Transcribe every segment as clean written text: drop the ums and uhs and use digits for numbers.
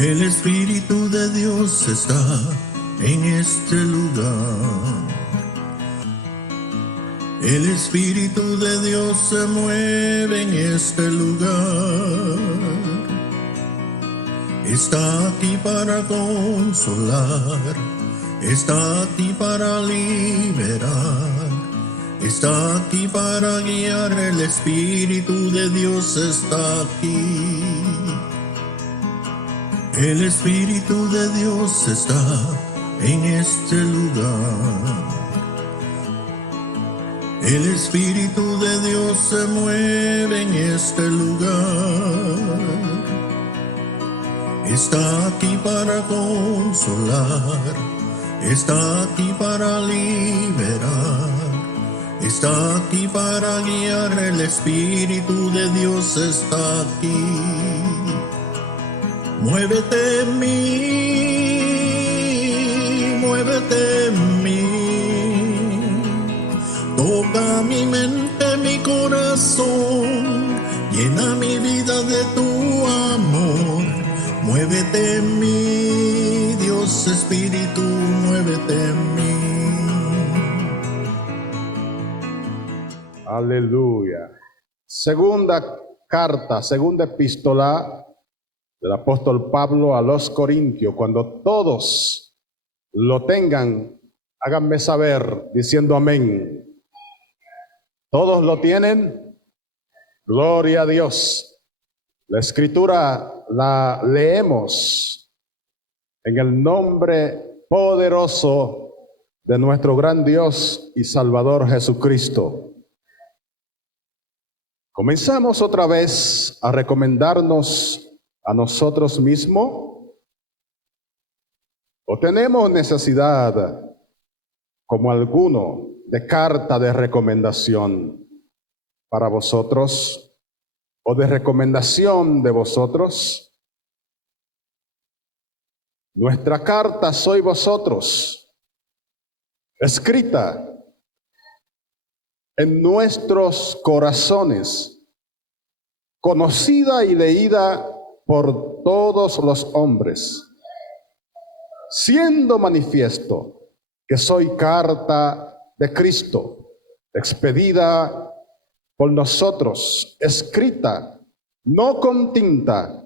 El Espíritu de Dios está en este lugar. El Espíritu de Dios se mueve en este lugar. Está aquí para consolar, está aquí para liberar, está aquí para guiar. El Espíritu de Dios está aquí. El Espíritu de Dios está en este lugar. El Espíritu de Dios se mueve en este lugar. Está aquí para consolar, está aquí para liberar, está aquí para guiar. El Espíritu de Dios está aquí. Muévete en mí, muévete en mí. Toca mi mente, mi corazón, llena mi vida de tu amor. Muévete en mí, Dios Espíritu, muévete en mí. Aleluya. Segunda epístola del apóstol Pablo a los Corintios. Cuando todos lo tengan, háganme saber diciendo amén. ¿Todos lo tienen? Gloria a Dios. La escritura la leemos en el nombre poderoso de nuestro gran Dios y Salvador Jesucristo. Comenzamos otra vez a recomendarnos a nosotros mismos, o tenemos necesidad, como alguno, de carta de recomendación para vosotros, o de recomendación de vosotros. Nuestra carta sois vosotros, escrita en nuestros corazones, conocida y leída por todos los hombres, siendo manifiesto que soy carta de Cristo, expedida por nosotros, escrita no con tinta,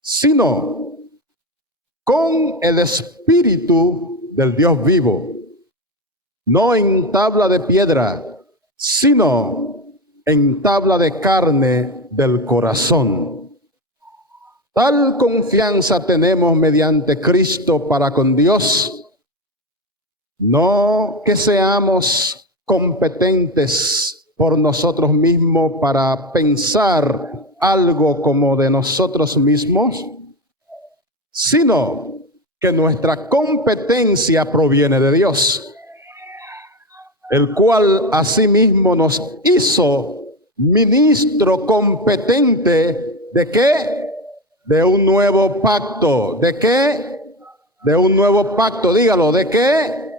sino con el Espíritu del Dios vivo, no en tabla de piedra, sino en tabla de carne del corazón. Tal confianza tenemos mediante Cristo para con Dios, no que seamos competentes por nosotros mismos para pensar algo como de nosotros mismos, sino que nuestra competencia proviene de Dios, el cual asimismo nos hizo ministro competente ¿de qué? De un nuevo pacto. ¿De qué? De un nuevo pacto. Dígalo, ¿de qué?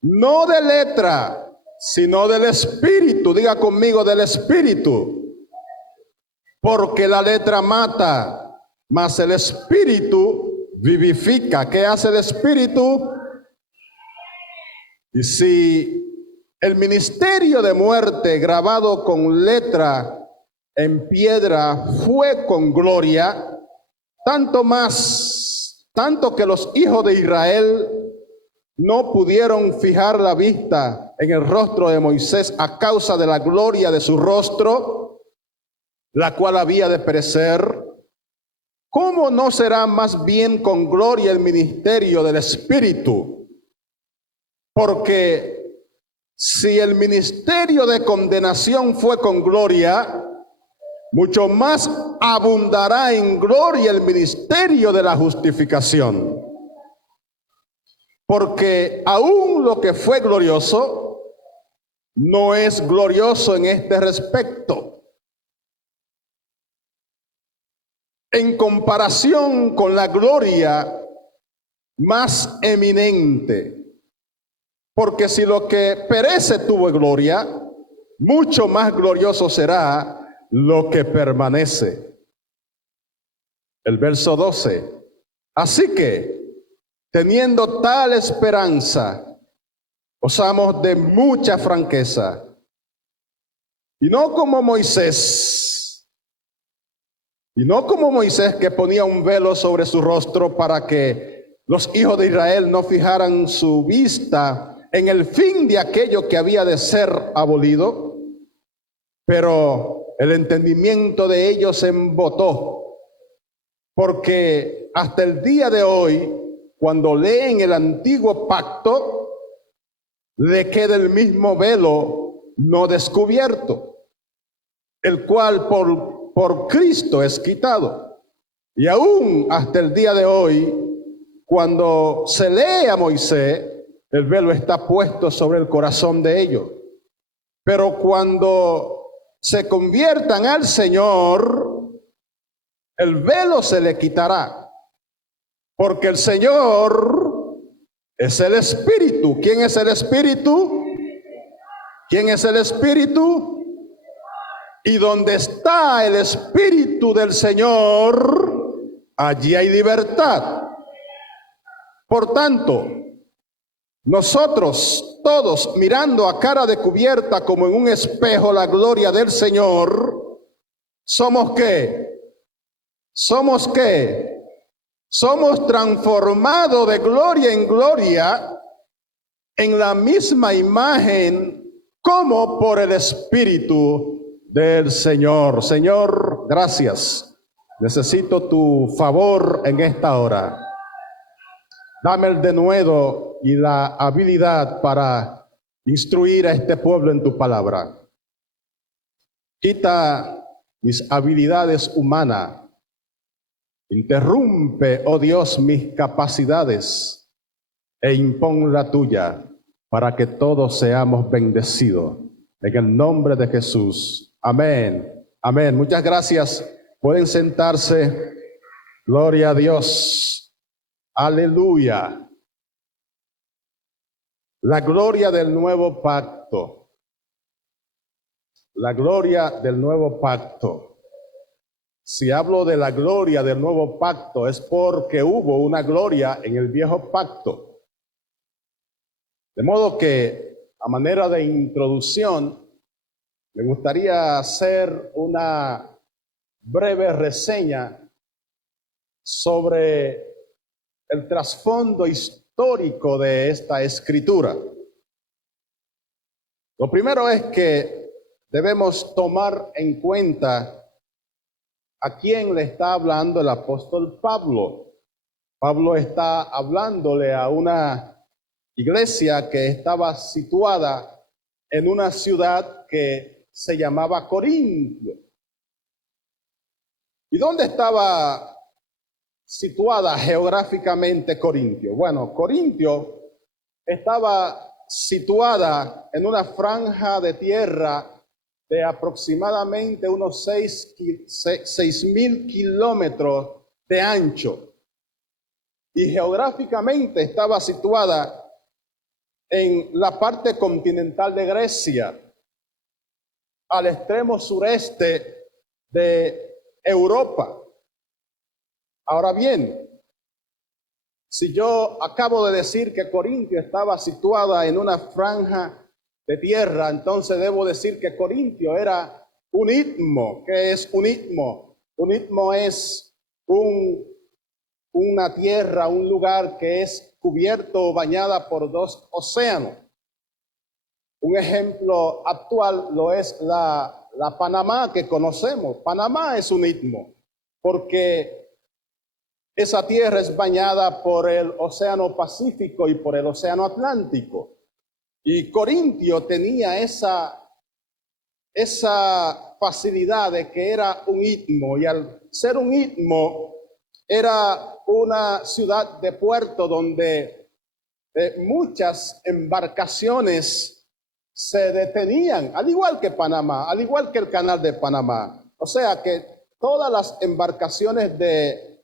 No de letra, sino del Espíritu. Diga conmigo, del Espíritu. Porque la letra mata, mas el Espíritu vivifica. ¿Qué hace el Espíritu? Y si el ministerio de muerte grabado con letra en piedra fue con gloria, tanto que los hijos de Israel no pudieron fijar la vista en el rostro de Moisés a causa de la gloria de su rostro, la cual había de perecer. ¿Cómo no será más bien con gloria el ministerio del Espíritu? Porque si el ministerio de condenación fue con gloria, mucho más abundará en gloria el ministerio de la justificación. Porque aún lo que fue glorioso no es glorioso en este respecto, en comparación con la gloria más eminente. Porque si lo que perece tuvo gloria, mucho más glorioso será lo que permanece. El verso 12. Así que, teniendo tal esperanza, gozamos de mucha franqueza. Y no como Moisés que ponía un velo sobre su rostro para que los hijos de Israel no fijaran su vista en el fin de aquello que había de ser abolido, pero el entendimiento de ellos se embotó, porque hasta el día de hoy, cuando leen el antiguo pacto, le queda el mismo velo no descubierto, el cual por Cristo es quitado. Y aún hasta el día de hoy, cuando se lee a Moisés, el velo está puesto sobre el corazón de ellos. Pero cuando se conviertan al Señor, el velo se le quitará, porque el Señor es el Espíritu. ¿Quién es el Espíritu? ¿Quién es el Espíritu? Y donde está el Espíritu del Señor, allí hay libertad. Por tanto, nosotros todos, mirando a cara descubierta como en un espejo la gloria del Señor, ¿somos qué? ¿Somos qué? Somos transformados de gloria en gloria en la misma imagen como por el Espíritu del Señor. Señor, gracias. Necesito tu favor en esta hora. Dame el denuedo y la habilidad para instruir a este pueblo en tu palabra. Quita mis habilidades humanas. Interrumpe, oh Dios, mis capacidades e impon la tuya para que todos seamos bendecidos. En el nombre de Jesús. Amén. Amén. Muchas gracias. Pueden sentarse. Gloria a Dios. Aleluya. La gloria del nuevo pacto. La gloria del nuevo pacto. Si hablo de la gloria del nuevo pacto es porque hubo una gloria en el viejo pacto. De modo que, a manera de introducción, me gustaría hacer una breve reseña sobre el trasfondo histórico de esta escritura. Lo primero es que debemos tomar en cuenta a quién le está hablando el apóstol Pablo. Pablo está hablándole a una iglesia que estaba situada en una ciudad que se llamaba Corintio. ¿Y dónde estaba situada geográficamente Corintio? Bueno, Corintio estaba situada en una franja de tierra de aproximadamente unos 6.000 kilómetros de ancho. Y geográficamente estaba situada en la parte continental de Grecia, al extremo sureste de Europa. Ahora bien, si yo acabo de decir que Corintio estaba situada en una franja de tierra, entonces debo decir que Corintio era un istmo. ¿Qué es un istmo? Un istmo es una tierra, un lugar que es cubierto o bañada por dos océanos. Un ejemplo actual lo es la Panamá que conocemos. Panamá es un istmo porque esa tierra es bañada por el Océano Pacífico y por el Océano Atlántico. Y Corintio tenía esa facilidad de que era un istmo, y al ser un istmo era una ciudad de puerto donde muchas embarcaciones se detenían, al igual que Panamá, al igual que el canal de Panamá. O sea que todas las embarcaciones de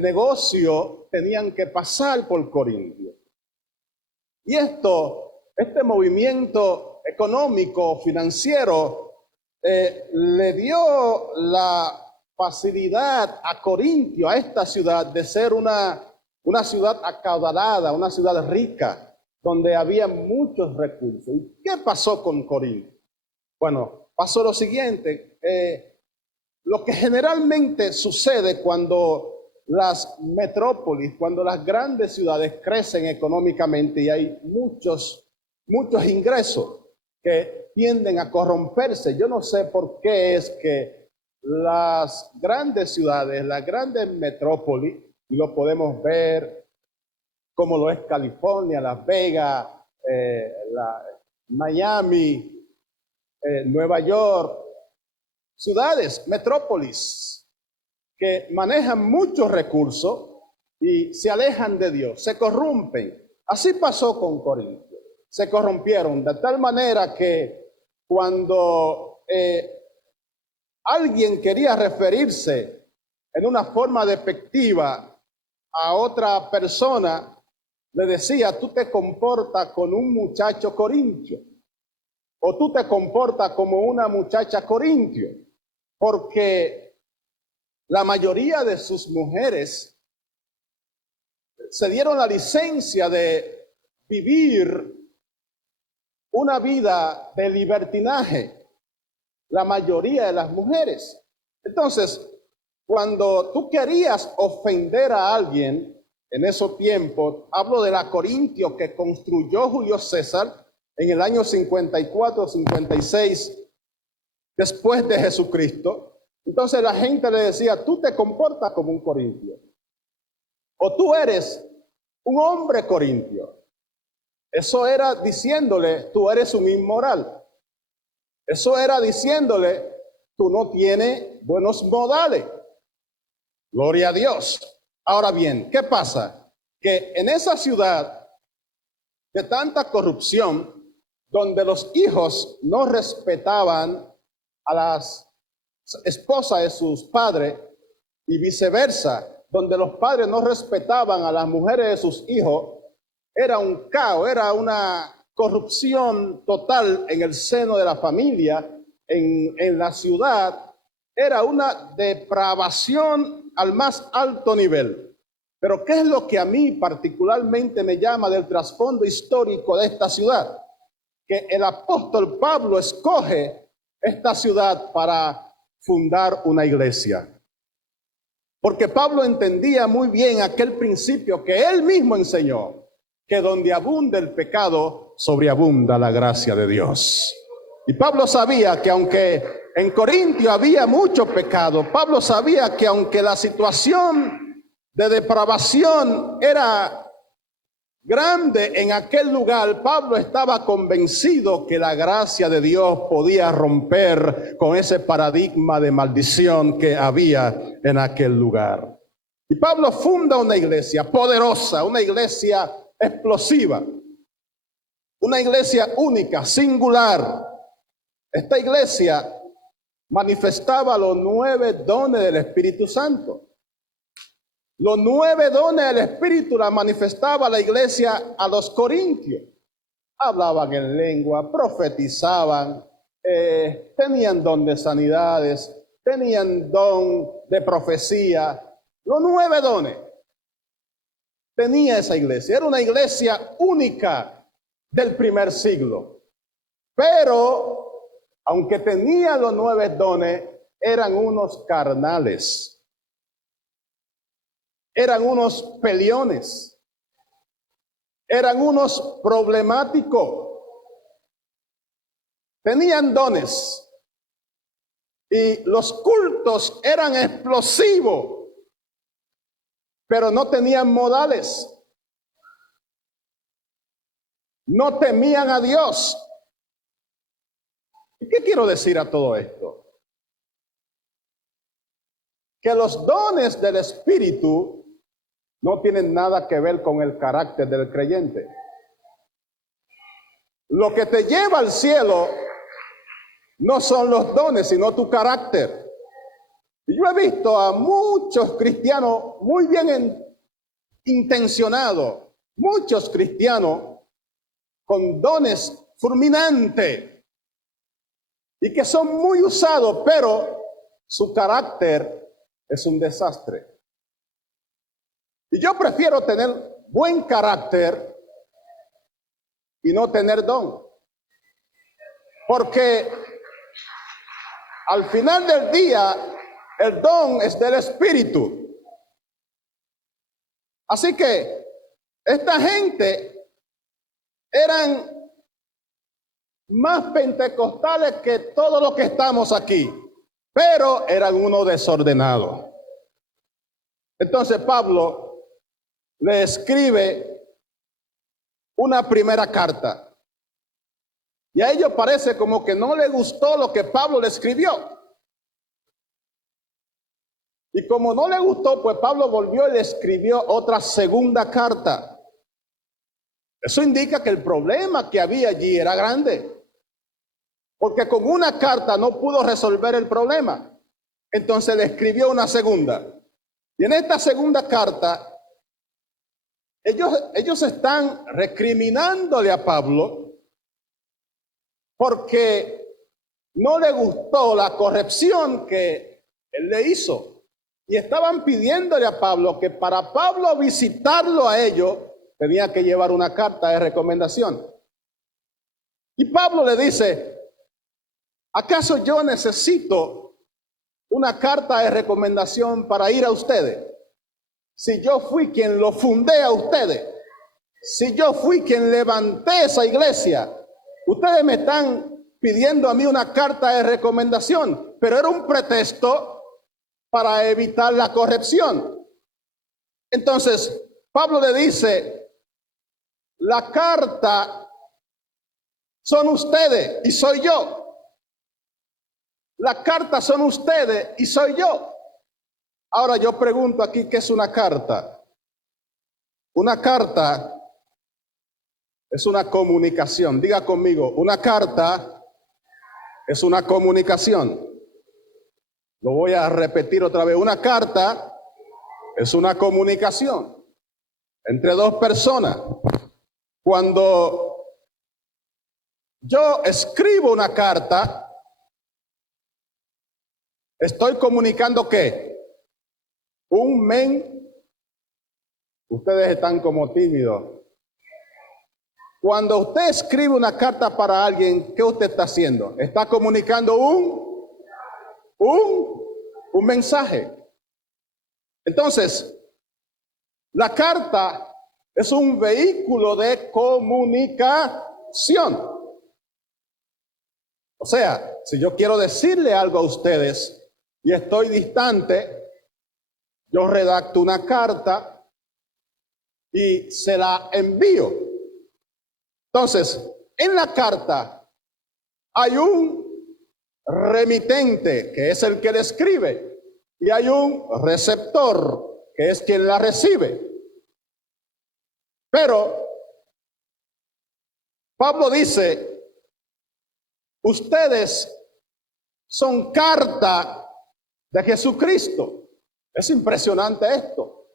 negocio tenían que pasar por Corintio. Y este movimiento económico, financiero, le dio la facilidad a Corintio, a esta ciudad, de ser una ciudad acaudalada, una ciudad rica, donde había muchos recursos. ¿Y qué pasó con Corintio? Bueno, pasó lo siguiente. Lo que generalmente sucede cuando las metrópolis, cuando las grandes ciudades crecen económicamente y hay muchos ingresos que tienden a corromperse. Yo no sé por qué es que las grandes ciudades, las grandes metrópolis, y lo podemos ver como lo es California, Las Vegas, Miami, Nueva York, ciudades, metrópolis, que manejan muchos recursos y se alejan de Dios, se corrompen. Así pasó con Corinto. Se corrompieron de tal manera que cuando alguien quería referirse en una forma despectiva a otra persona, le decía: tú te comportas con un muchacho corintio, o tú te comportas como una muchacha corintio, porque la mayoría de sus mujeres se dieron la licencia de vivir una vida de libertinaje, la mayoría de las mujeres. Entonces, cuando tú querías ofender a alguien en esos tiempos, hablo de la Corintio que construyó Julio César en el año 54, 56, después de Jesucristo. Entonces la gente le decía: tú te comportas como un corintio, o tú eres un hombre corintio. Eso era diciéndole: tú eres un inmoral. Eso era diciéndole: tú no tienes buenos modales. Gloria a Dios. Ahora bien, ¿qué pasa? Que en esa ciudad de tanta corrupción, donde los hijos no respetaban a las esposas de sus padres y viceversa, donde los padres no respetaban a las mujeres de sus hijos, era un caos, era una corrupción total en el seno de la familia, en la ciudad. Era una depravación al más alto nivel. Pero ¿qué es lo que a mí particularmente me llama del trasfondo histórico de esta ciudad? Que el apóstol Pablo escoge esta ciudad para fundar una iglesia. Porque Pablo entendía muy bien aquel principio que él mismo enseñó, que donde abunda el pecado, sobreabunda la gracia de Dios. Y Pablo sabía que aunque en Corintio había mucho pecado, Pablo sabía que aunque la situación de depravación era grande en aquel lugar, Pablo estaba convencido que la gracia de Dios podía romper con ese paradigma de maldición que había en aquel lugar. Y Pablo funda una iglesia poderosa, una iglesia explosiva, una iglesia única, singular. Esta iglesia manifestaba los 9 dones del Espíritu Santo. Los 9 dones del Espíritu la manifestaba la iglesia a los corintios. Hablaban en lengua, profetizaban, tenían don de sanidades, tenían don de profecía. Los 9 dones tenía esa iglesia. Era una iglesia única del primer siglo. Pero aunque tenía los 9 dones, eran unos carnales. Eran unos peleones. Eran unos problemáticos. Tenían dones. Y los cultos eran explosivos. Pero no tenían modales. No temían a Dios. ¿Y qué quiero decir a todo esto? Que los dones del Espíritu no tienen nada que ver con el carácter del creyente. Lo que te lleva al cielo no son los dones, sino tu carácter. Y yo he visto a muchos cristianos muy bien intencionados, muchos cristianos con dones fulminantes y que son muy usados, pero su carácter es un desastre. Y yo prefiero tener buen carácter y no tener don. Porque al final del día, el don es del Espíritu. Así que esta gente eran más pentecostales que todos los que estamos aquí, pero eran unos desordenados. Entonces Pablo le escribe una primera carta. Y a ellos parece como que no le gustó lo que Pablo le escribió. Y como no le gustó, pues Pablo volvió y le escribió otra segunda carta. Eso indica que el problema que había allí era grande. Porque con una carta no pudo resolver el problema. Entonces le escribió una segunda. Y en esta segunda carta, ellos están recriminándole a Pablo porque no le gustó la corrección que él le hizo. Y estaban pidiéndole a Pablo que para Pablo visitarlo a ellos, tenía que llevar una carta de recomendación. Y Pablo le dice, ¿acaso yo necesito una carta de recomendación para ir a ustedes? Si yo fui quien lo fundé a ustedes, si yo fui quien levanté esa iglesia, ustedes me están pidiendo a mí una carta de recomendación, pero era un pretexto para evitar la corrección. Entonces, Pablo le dice, la carta son ustedes y soy yo. La carta son ustedes y soy yo. Ahora yo pregunto aquí, ¿qué es una carta? Una carta es una comunicación. Diga conmigo, una carta es una comunicación. Lo voy a repetir otra vez. Una carta es una comunicación entre dos personas. Cuando yo escribo una carta, estoy comunicando ¿qué? Un Ustedes están como tímidos. Cuando usted escribe una carta para alguien, ¿qué usted está haciendo? Está comunicando un mensaje. Entonces, la carta es un vehículo de comunicación. O sea, si yo quiero decirle algo a ustedes y estoy distante, yo redacto una carta y se la envío. Entonces, en la carta hay un remitente, que es el que le escribe, y hay un receptor, que es quien la recibe. Pero Pablo dice, ustedes son carta de Jesucristo. Es impresionante esto.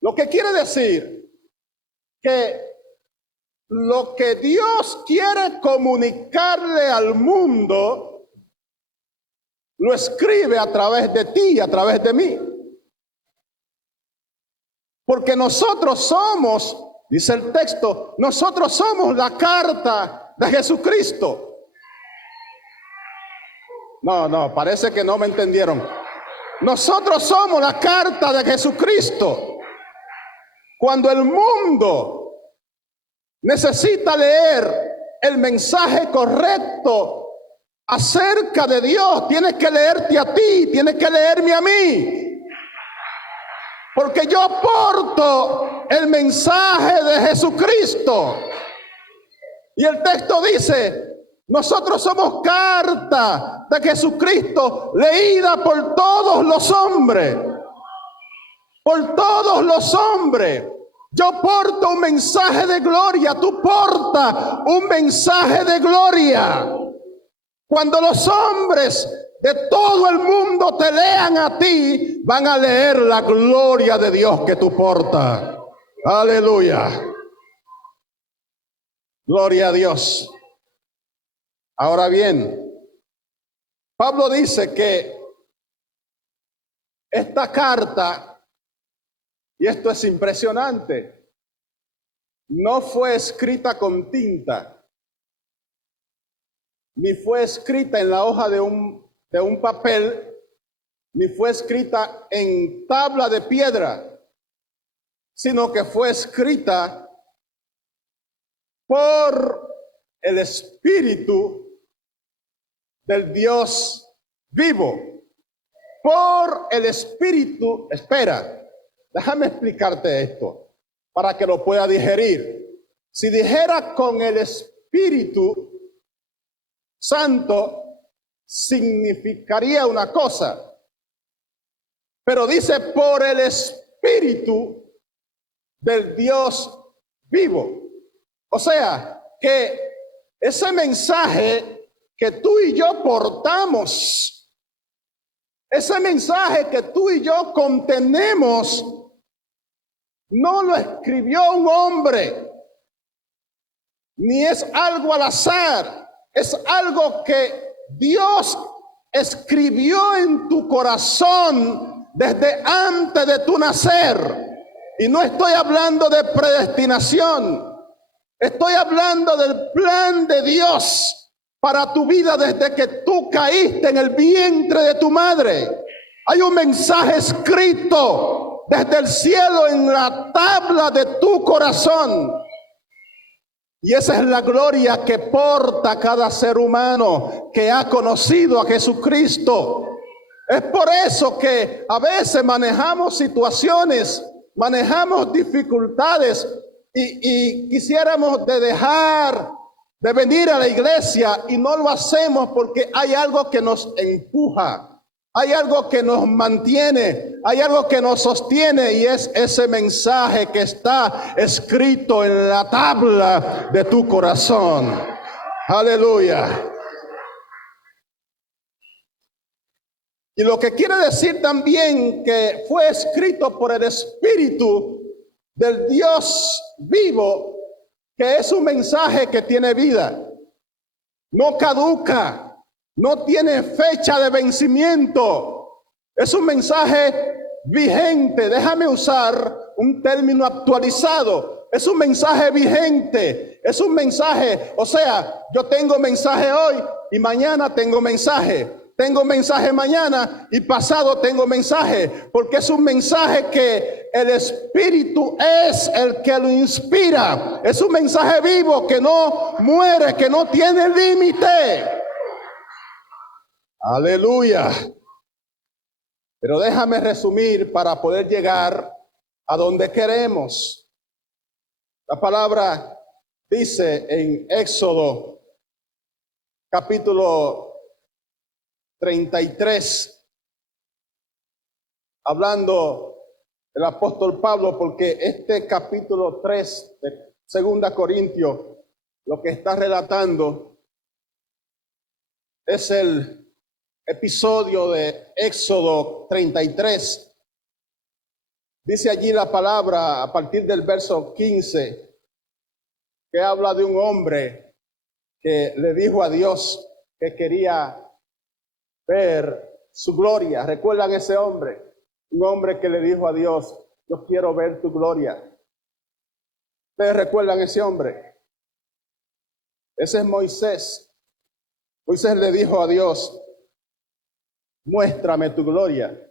Lo que quiere decir que lo que Dios quiere comunicarle al mundo, lo escribe a través de ti, a través de mí. Porque nosotros somos, dice el texto, nosotros somos la carta de Jesucristo. No, parece que no me entendieron. Nosotros somos la carta de Jesucristo. Cuando el mundo necesita leer el mensaje correcto acerca de Dios, tienes que leerte a ti, tienes que leerme a mí. Porque yo aporto el mensaje de Jesucristo. Y el texto dice, nosotros somos carta de Jesucristo leída por todos los hombres. Por todos los hombres. Yo porto un mensaje de gloria, tú portas un mensaje de gloria. Cuando los hombres de todo el mundo te lean a ti, van a leer la gloria de Dios que tú portas. Aleluya. Gloria a Dios. Ahora bien, Pablo dice que Esta carta, y esto es impresionante, no fue escrita con tinta, ni fue escrita en la hoja de un papel, ni fue escrita en tabla de piedra, sino que fue escrita por el Espíritu del Dios vivo. Por el Espíritu, espera, déjame explicarte esto para que lo pueda digerir. Si dijera con el Espíritu Santo, significaría una cosa, pero dice por el Espíritu del Dios vivo. O sea, que ese mensaje que tú y yo portamos, ese mensaje que tú y yo contenemos, no lo escribió un hombre, ni es algo al azar, es algo que Dios escribió en tu corazón desde antes de tu nacer. Y no estoy hablando de predestinación, estoy hablando del plan de Dios para tu vida desde que tú caíste en el vientre de tu madre. Hay un mensaje escrito desde el cielo en la tabla de tu corazón. Y esa es la gloria que porta cada ser humano que ha conocido a Jesucristo. Es por eso que a veces manejamos situaciones, manejamos dificultades y quisiéramos dejar de venir a la iglesia y no lo hacemos porque hay algo que nos empuja, hay algo que nos mantiene, hay algo que nos sostiene, y es ese mensaje que está escrito en la tabla de tu corazón. Aleluya. Y lo que quiere decir también que fue escrito por el Espíritu del Dios vivo, que es un mensaje que tiene vida, no caduca, no tiene fecha de vencimiento, es un mensaje vigente. Déjame usar un término actualizado, es un mensaje vigente, es un mensaje, o sea, yo tengo mensaje hoy y mañana tengo mensaje mañana y pasado tengo mensaje, porque es un mensaje que el Espíritu es el que lo inspira. Es un mensaje vivo que no muere, que no tiene límite. Aleluya. Pero déjame resumir para poder llegar a donde queremos. La palabra dice en Éxodo capítulo 33, hablando el apóstol Pablo, porque este capítulo 3 de 2 Corintios lo que está relatando es el episodio de Éxodo 33. Dice allí la palabra a partir del verso 15, que habla de un hombre que le dijo a Dios que quería ver su gloria. ¿Recuerdan ese hombre? Un hombre que le dijo a Dios: yo quiero ver tu gloria. ¿Ustedes recuerdan ese hombre? Ese es Moisés. Moisés le dijo a Dios: muéstrame tu gloria.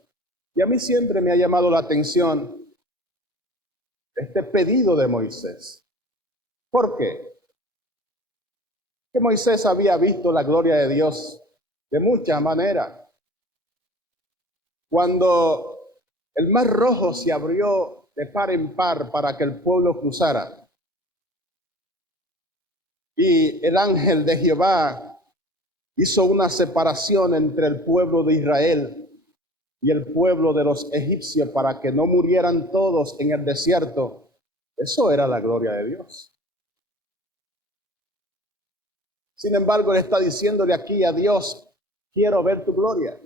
Y a mí siempre me ha llamado la atención este pedido de Moisés. ¿Por qué? Que Moisés había visto la gloria de Dios de muchas maneras. Cuando el mar Rojo se abrió de par en par para que el pueblo cruzara, y el ángel de Jehová hizo una separación entre el pueblo de Israel y el pueblo de los egipcios para que no murieran todos en el desierto, eso era la gloria de Dios. Sin embargo, él está diciéndole aquí a Dios: quiero ver tu gloria.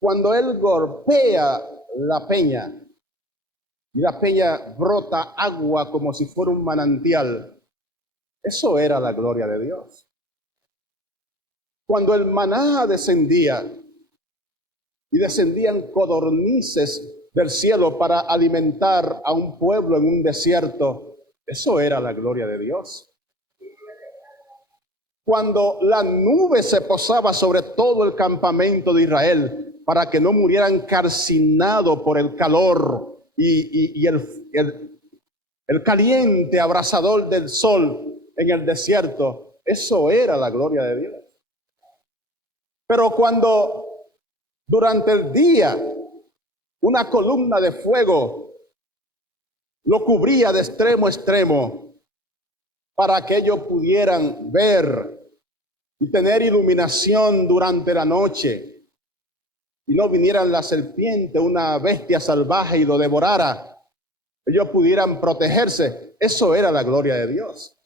Cuando él golpea la peña y la peña brota agua como si fuera un manantial, eso era la gloria de Dios. Cuando el maná descendía y descendían codornices del cielo para alimentar a un pueblo en un desierto. Eso era la gloria de Dios. Cuando la nube se posaba sobre todo el campamento de Israel para que no murieran calcinados por el calor y el caliente abrasador del sol en el desierto, eso era la gloria de Dios. Pero cuando durante el día una columna de fuego lo cubría de extremo a extremo para que ellos pudieran ver y tener iluminación durante la noche y no vinieran la serpiente, una bestia salvaje, y lo devorara, ellos pudieran protegerse. Eso era la gloria de Dios.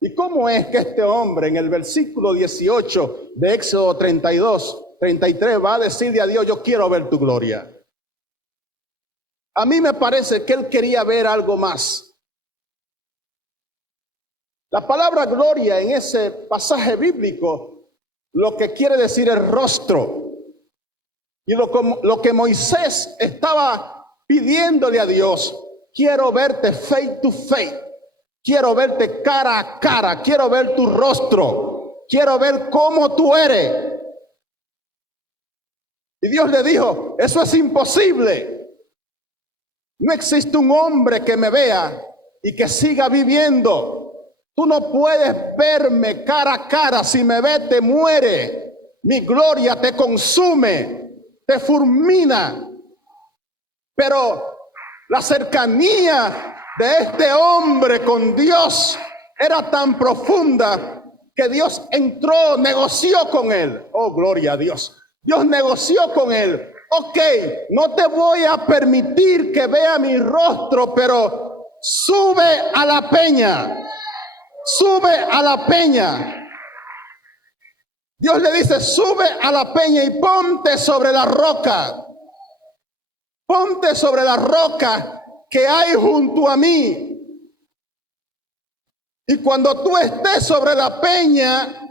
¿Y cómo es que este hombre en el versículo 18 de Éxodo 33 va a decirle a Dios: yo quiero ver tu gloria? A mí me parece que él quería ver algo más. La palabra gloria en ese pasaje bíblico lo que quiere decir es rostro. Y lo que Moisés estaba pidiéndole a Dios: quiero verte face to face, quiero verte cara a cara, quiero ver tu rostro, quiero ver cómo tú eres. Y Dios le dijo: eso es imposible. No existe un hombre que me vea y que siga viviendo. Tú no puedes verme cara a cara. Si me ves, te muere. Mi gloria te consume, te fulmina. Pero la cercanía de este hombre con Dios era tan profunda que Dios entró, negoció con él. Oh, gloria a Dios. Dios negoció con él. Ok, no te voy a permitir que vea mi rostro, pero sube a la peña. Sube a la peña. Dios le dice: sube a la peña y ponte sobre la roca. Ponte sobre la roca que hay junto a mí. Y cuando tú estés sobre la peña,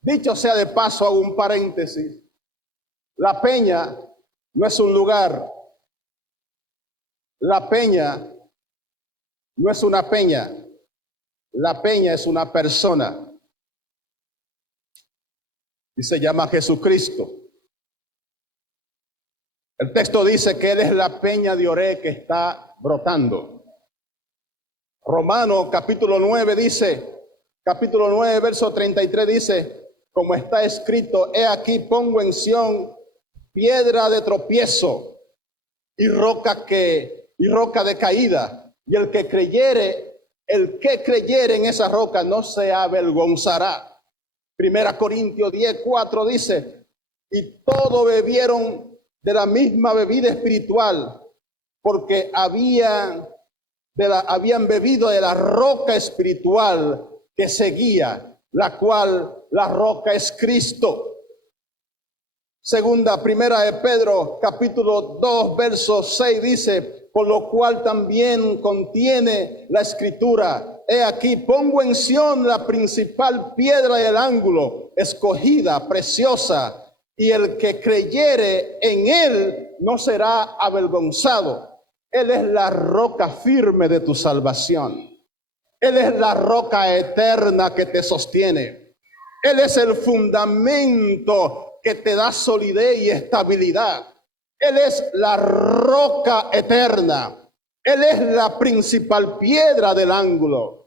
dicho sea de paso, hago un paréntesis. La peña no es un lugar. La peña no es una peña. La peña es una persona. Y se llama Jesucristo. El texto dice que Él es la peña de Oré que está brotando. Romanos capítulo 9 dice, capítulo 9, verso 33 dice: como está escrito, he aquí pongo en Sión piedra de tropiezo y roca de caída, y el que creyere en esa roca no se avergonzará. Primera Corintios 10:4 dice: y todos bebieron de la misma bebida espiritual, porque habían bebido de la roca espiritual que seguía, la cual la roca es Cristo. Primera de Pedro, capítulo 2, verso 6 dice: por lo cual también contiene la escritura: he aquí pongo en Sión la principal piedra del ángulo, escogida, preciosa, y el que creyere en él no será avergonzado. Él es la roca firme de tu salvación. Él es la roca eterna que te sostiene. Él es el fundamento que te da solidez y estabilidad. Él es la roca eterna. Él es la principal piedra del ángulo.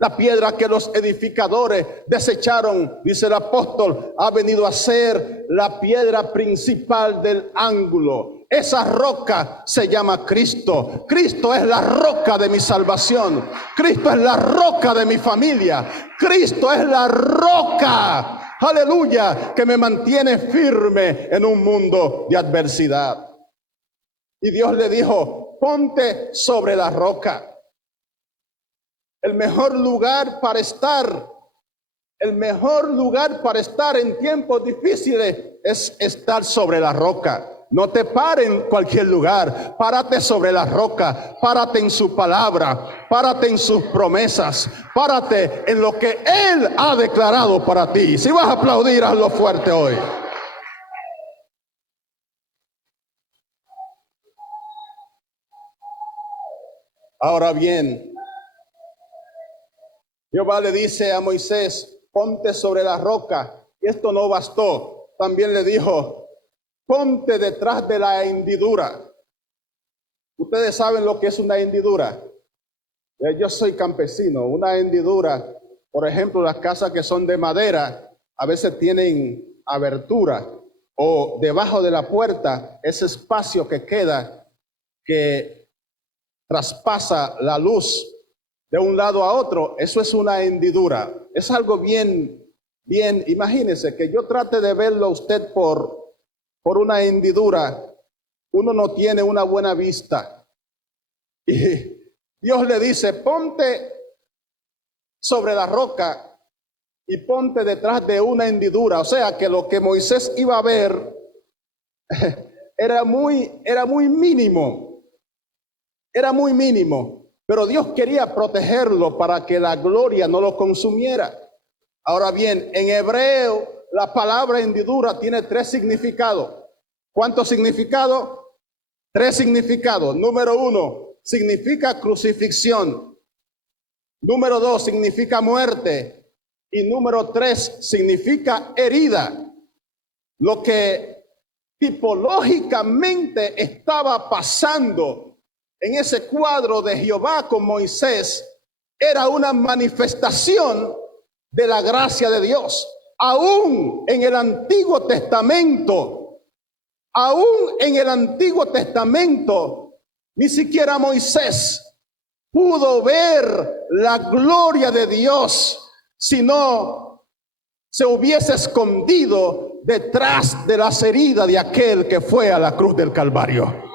La piedra que los edificadores desecharon, dice el apóstol, ha venido a ser la piedra principal del ángulo. Esa roca se llama Cristo. Cristo es la roca de mi salvación. Cristo es la roca de mi familia. Cristo es la roca, aleluya, que me mantiene firme en un mundo de adversidad. Y Dios le dijo: ponte sobre la roca. El mejor lugar para estar en tiempos difíciles es estar sobre la roca. No te pare en cualquier lugar. Párate sobre la roca. Párate en su palabra. Párate en sus promesas. Párate en lo que Él ha declarado para ti. Si vas a aplaudir, hazlo fuerte hoy. Ahora bien, Jehová le dice a Moisés, ponte sobre la roca. Y esto no bastó. También le dijo, ponte detrás de la hendidura. Ustedes saben lo que es una hendidura. Yo soy campesino. Una hendidura, por ejemplo, las casas que son de madera, a veces tienen abertura, o debajo de la puerta, ese espacio que queda, que traspasa la luz de un lado a otro, eso es una hendidura. Es algo bien, imagínense que yo trate de verlo a usted por una hendidura, uno no tiene una buena vista. Y Dios le dice, ponte sobre la roca y ponte detrás de una hendidura. O sea que lo que Moisés iba a ver era muy mínimo. Era muy mínimo. Pero Dios quería protegerlo para que la gloria no lo consumiera. Ahora bien, en hebreo la palabra hendidura tiene 3 significados. ¿Cuántos significados? 3 significados. Número 1, significa crucifixión. Número 2, significa muerte. Y número 3, significa herida. Lo que tipológicamente estaba pasando en ese cuadro de Jehová con Moisés era una manifestación de la gracia de Dios. Aún en el Antiguo Testamento, ni siquiera Moisés pudo ver la gloria de Dios si no se hubiese escondido detrás de las heridas de aquel que fue a la cruz del Calvario.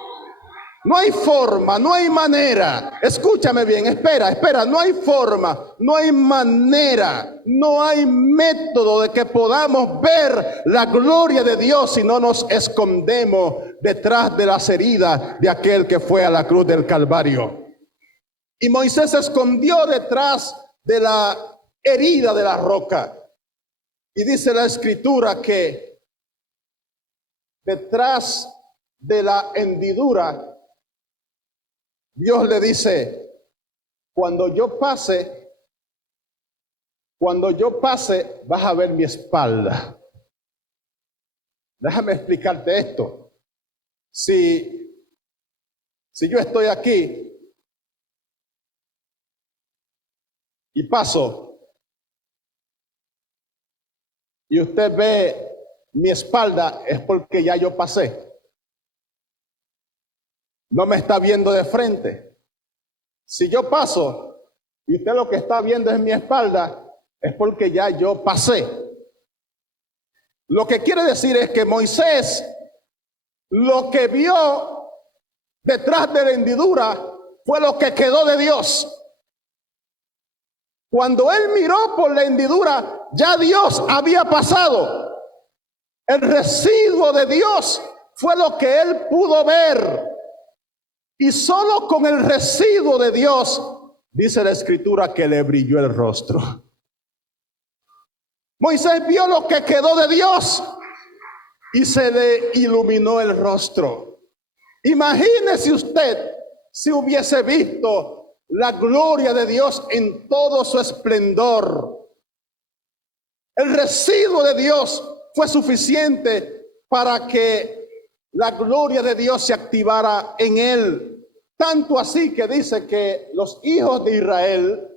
No hay forma, no hay manera. Escúchame bien, espera. No hay forma, no hay manera, no hay método de que podamos ver la gloria de Dios si no nos escondemos detrás de las heridas de aquel que fue a la cruz del Calvario. Y Moisés se escondió detrás de la herida de la roca. Y dice la Escritura que detrás de la hendidura, Dios le dice, cuando yo pase, vas a ver mi espalda. Déjame explicarte esto. Si yo estoy aquí y paso, y usted ve mi espalda, es porque ya yo pasé. No me está viendo de frente. Si yo paso y usted lo que está viendo es mi espalda, es porque ya yo pasé. Lo que quiere decir es que Moisés lo que vio detrás de la hendidura fue lo que quedó de Dios. Cuando él miró por la hendidura, ya Dios había pasado. El residuo de Dios fue lo que él pudo ver. Y solo con el residuo de Dios, dice la Escritura, que le brilló el rostro. Moisés vio lo que quedó de Dios y se le iluminó el rostro. Imagínese usted si hubiese visto la gloria de Dios en todo su esplendor. El residuo de Dios fue suficiente para que la gloria de Dios se activara en él. Tanto así que dice que los hijos de Israel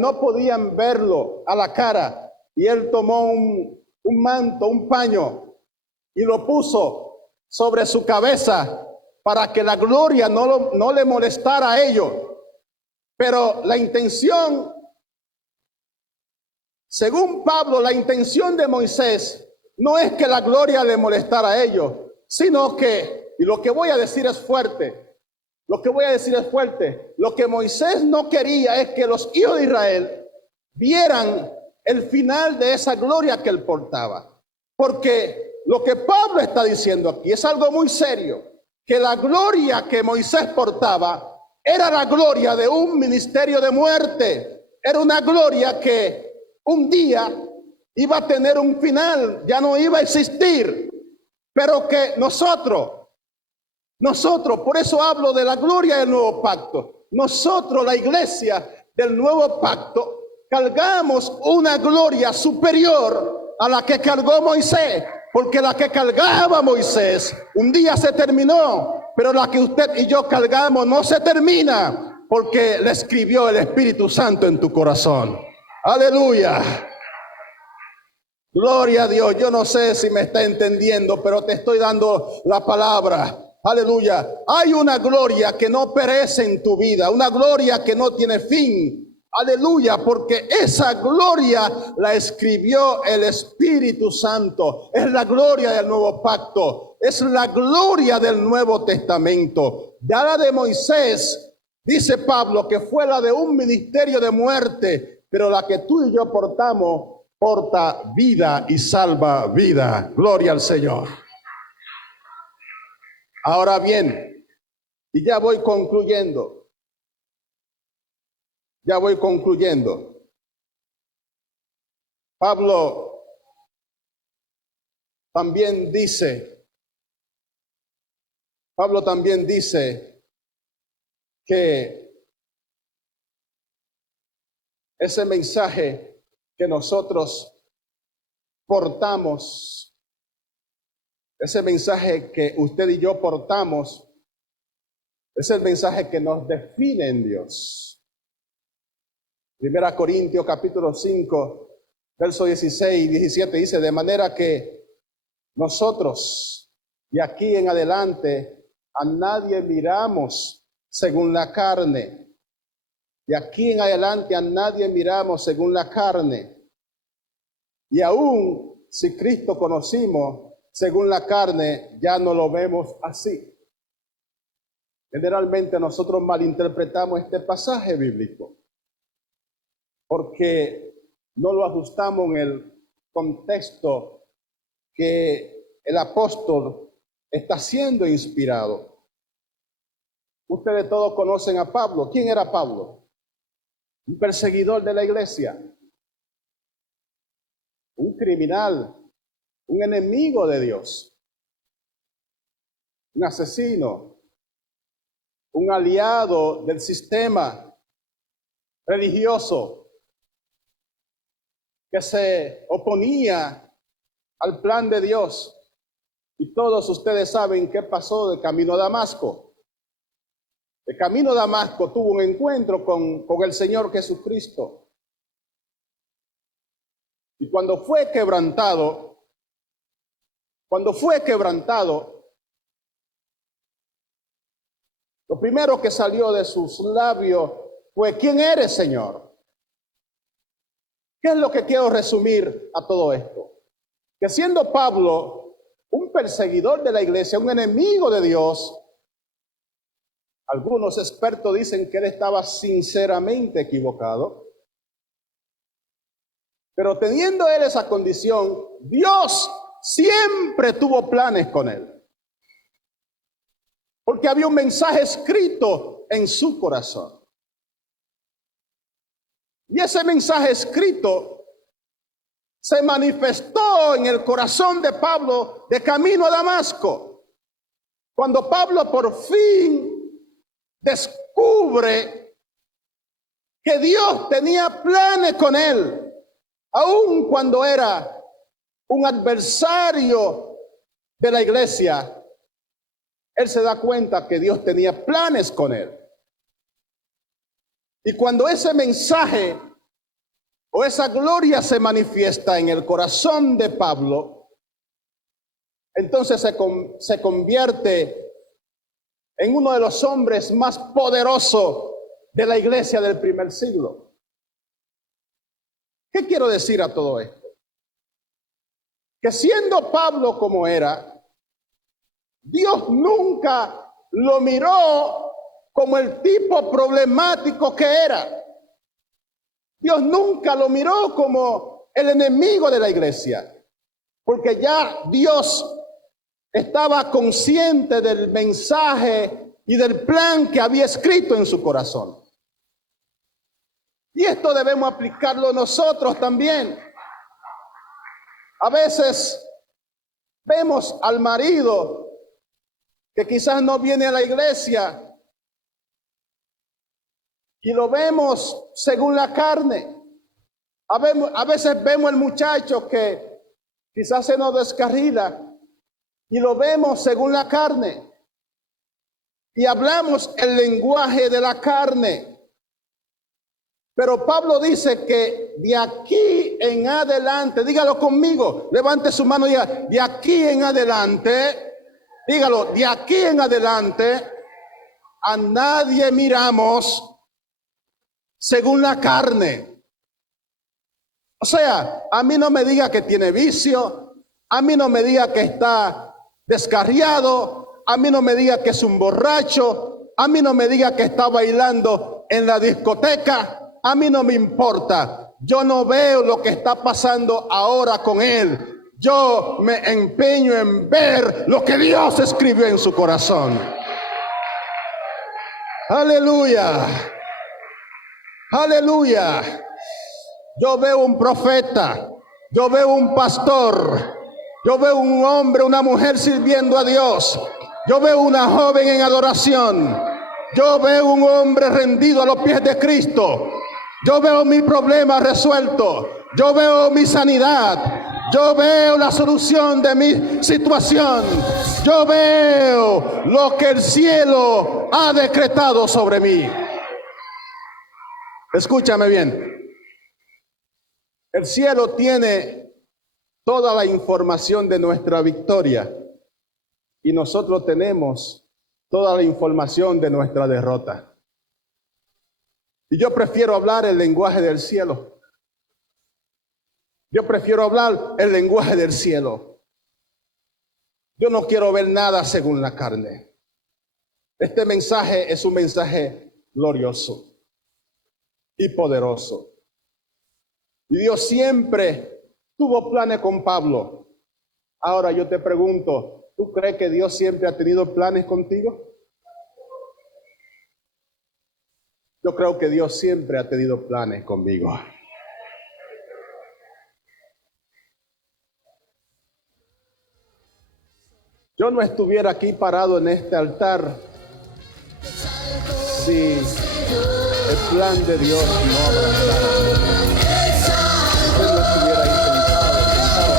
no podían verlo a la cara. Y él tomó un manto, un paño, y lo puso sobre su cabeza para que la gloria no le molestara a ellos. Pero la intención, según Pablo, la intención de Moisés no es que la gloria le molestara a ellos, sino que, y lo que voy a decir es fuerte, lo que Moisés no quería es que los hijos de Israel vieran el final de esa gloria que él portaba. Porque lo que Pablo está diciendo aquí es algo muy serio, que la gloria que Moisés portaba era la gloria de un ministerio de muerte, era una gloria que un día iba a tener un final, ya no iba a existir, pero que nosotros, Nosotros, por eso hablo de la gloria del nuevo pacto. Nosotros, la iglesia del nuevo pacto, cargamos una gloria superior a la que cargó Moisés, porque la que cargaba Moisés un día se terminó, pero la que usted y yo cargamos no se termina, porque le escribió el Espíritu Santo en tu corazón. Aleluya. Gloria a Dios. Yo no sé si me está entendiendo, pero te estoy dando la palabra. Aleluya. Hay una gloria que no perece en tu vida, una gloria que no tiene fin. Aleluya, porque esa gloria la escribió el Espíritu Santo. Es la gloria del nuevo pacto. Es la gloria del Nuevo Testamento. Ya la de Moisés, dice Pablo, que fue la de un ministerio de muerte, pero la que tú y yo portamos, porta vida y salva vida. Gloria al Señor. Ahora bien, y ya voy concluyendo. Ya voy concluyendo. Pablo también dice que ese mensaje que nosotros portamos, ese mensaje que usted y yo portamos, es el mensaje que nos define en Dios. 1 Corintios capítulo 5, versos 16 y 17 dice, de manera que nosotros de aquí en adelante a nadie miramos según la carne. De aquí en adelante a nadie miramos según la carne. Y aún si Cristo conocimos según la carne, ya no lo vemos así. Generalmente nosotros malinterpretamos este pasaje bíblico, porque no lo ajustamos en el contexto que el apóstol está siendo inspirado. Ustedes todos conocen a Pablo. ¿Quién era Pablo? Un perseguidor de la iglesia, un criminal, un enemigo de Dios, un asesino, un aliado del sistema religioso que se oponía al plan de Dios. Y todos ustedes saben qué pasó de camino a Damasco. De camino a Damasco tuvo un encuentro con el Señor Jesucristo. Y cuando fue quebrantado, lo primero que salió de sus labios fue, ¿quién eres, Señor? ¿Qué es lo que quiero resumir a todo esto? Que siendo Pablo un perseguidor de la iglesia, un enemigo de Dios, algunos expertos dicen que él estaba sinceramente equivocado. Pero teniendo él esa condición, Dios siempre tuvo planes con él. Porque había un mensaje escrito en su corazón. Y ese mensaje escrito se manifestó en el corazón de Pablo de camino a Damasco. Cuando Pablo por fin descubre que Dios tenía planes con él, aun cuando era un adversario de la iglesia, él se da cuenta que Dios tenía planes con él. Y cuando ese mensaje o esa gloria se manifiesta en el corazón de Pablo, entonces se convierte en uno de los hombres más poderosos de la iglesia del primer siglo. ¿Qué quiero decir a todo esto? Que siendo Pablo como era, Dios nunca lo miró como el tipo problemático que era. Dios nunca lo miró como el enemigo de la iglesia, porque ya Dios estaba consciente del mensaje y del plan que había escrito en su corazón. Y esto debemos aplicarlo nosotros también. A veces vemos al marido que quizás no viene a la iglesia y lo vemos según la carne. A veces vemos el muchacho que quizás se nos descarrila y lo vemos según la carne. Y hablamos el lenguaje de la carne. Pero Pablo dice que de aquí en adelante, dígalo conmigo, levante su mano y diga, de aquí en adelante, dígalo, de aquí en adelante, a nadie miramos según la carne. O sea, a mí no me diga que tiene vicio, a mí no me diga que está descarriado, a mí no me diga que es un borracho, a mí no me diga que está bailando en la discoteca, a mí no me importa. Yo no veo lo que está pasando ahora con él. Yo me empeño en ver lo que Dios escribió en su corazón. Aleluya. Aleluya. Yo veo un profeta, yo veo un pastor, yo veo un hombre, una mujer sirviendo a Dios. Yo veo una joven en adoración. Yo veo un hombre rendido a los pies de Cristo. Yo veo mi problema resuelto. Yo veo mi sanidad. Yo veo la solución de mi situación. Yo veo lo que el cielo ha decretado sobre mí. Escúchame bien. El cielo tiene toda la información de nuestra victoria. Y nosotros tenemos toda la información de nuestra derrota. Y yo prefiero hablar el lenguaje del cielo. Yo prefiero hablar el lenguaje del cielo. Yo no quiero ver nada según la carne. Este mensaje es un mensaje glorioso y poderoso. Y Dios siempre tuvo planes con Pablo. Ahora yo te pregunto, ¿tú crees que Dios siempre ha tenido planes contigo? Yo creo que Dios siempre ha tenido planes conmigo. Yo no estuviera aquí parado en este altar si el plan de Dios no abrazara. Yo no estuviera ahí sentado.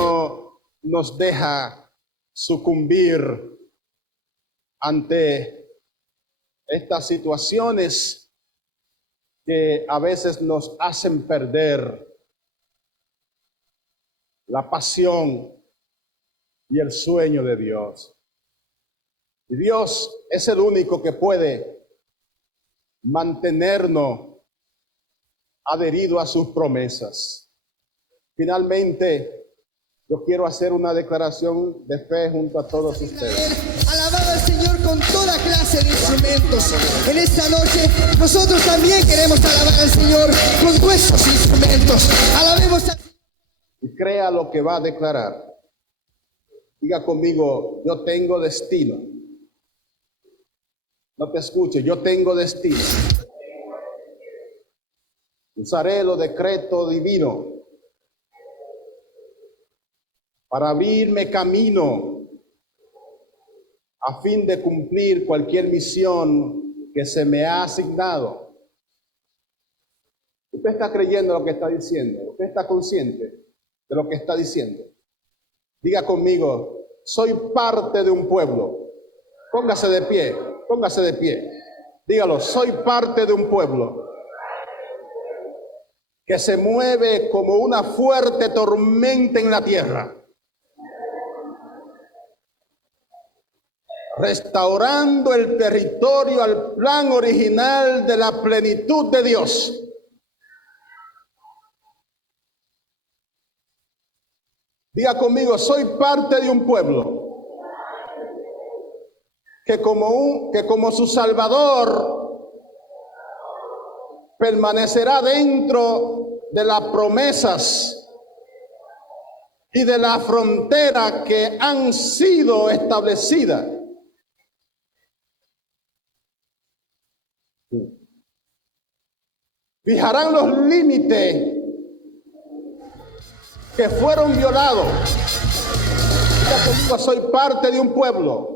No nos deja sucumbir ante estas situaciones que a veces nos hacen perder la pasión y el sueño de Dios. Y Dios es el único que puede mantenernos adheridos a sus promesas. Finalmente, yo quiero hacer una declaración de fe junto a todos ustedes. Alabado al Señor con toda clase de instrumentos. En esta noche nosotros también queremos alabar al Señor con nuestros instrumentos. Alabemos al Señor. Y crea lo que va a declarar. Diga conmigo, yo tengo destino. No te escuche, yo tengo destino. Usaré los decretos divinos para abrirme camino a fin de cumplir cualquier misión que se me ha asignado. Usted está creyendo lo que está diciendo. Usted está consciente de lo que está diciendo. Diga conmigo, soy parte de un pueblo. Póngase de pie, póngase de pie. Dígalo, soy parte de un pueblo que se mueve como una fuerte tormenta en la tierra, restaurando el territorio al plan original de la plenitud de Dios. Diga conmigo, soy parte de un pueblo que como su Salvador permanecerá dentro de las promesas y de la frontera que han sido establecidas. Fijarán los límites que fueron violados. Diga conmigo, soy parte de un pueblo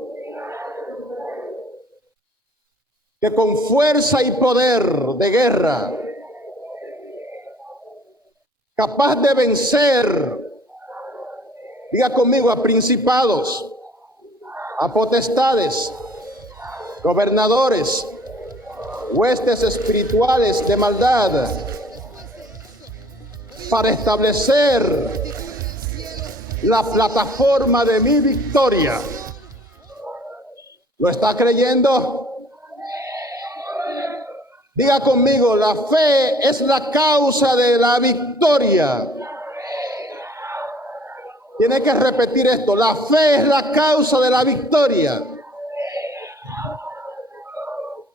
que con fuerza y poder de guerra, capaz de vencer, diga conmigo, a principados, a potestades, gobernadores, huestes espirituales de maldad, para establecer la plataforma de mi victoria. ¿Lo está creyendo? Diga conmigo, la fe es la causa de la victoria. Tiene que repetir esto, la fe es la causa de la victoria.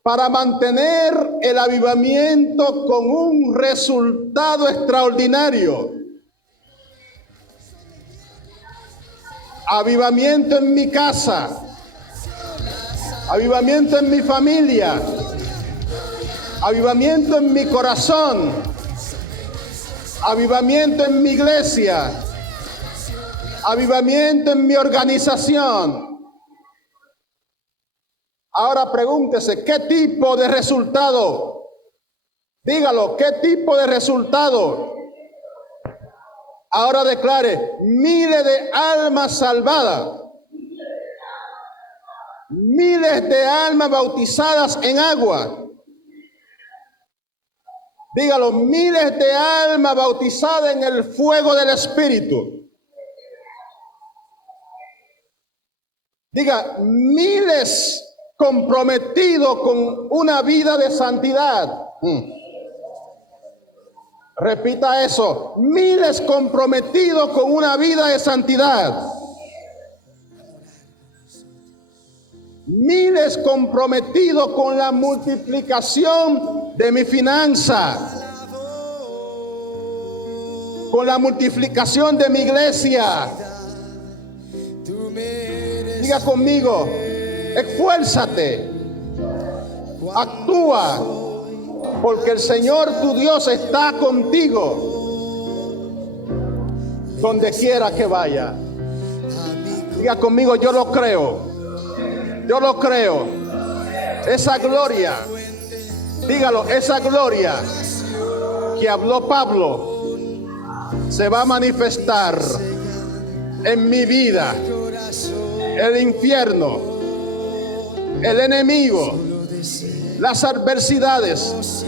Para mantener el avivamiento con un resultado extraordinario. Avivamiento en mi casa, avivamiento en mi familia, avivamiento en mi corazón, avivamiento en mi iglesia, avivamiento en mi organización. Ahora pregúntese, ¿qué tipo de resultado? Dígalo, ¿qué tipo de resultado? Ahora declare, miles de almas salvadas, miles de almas bautizadas en agua. Dígalo, miles de almas bautizadas en el fuego del Espíritu. Diga, miles comprometidos con una vida de santidad. Repita eso, miles comprometidos con una vida de santidad. Miles comprometidos con la multiplicación de mi finanza, con la multiplicación de mi iglesia. Diga conmigo, esfuérzate, actúa, porque el Señor tu Dios está contigo donde quiera que vaya. Diga conmigo, yo lo creo, yo lo creo. Esa gloria, dígalo, esa gloria que habló Pablo se va a manifestar en mi vida. El infierno, el enemigo, las adversidades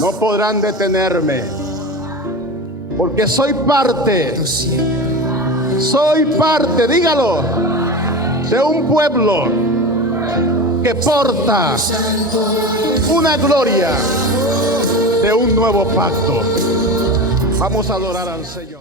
no podrán detenerme, porque soy parte, dígalo, de un pueblo que porta una gloria de un nuevo pacto. Vamos a adorar al Señor.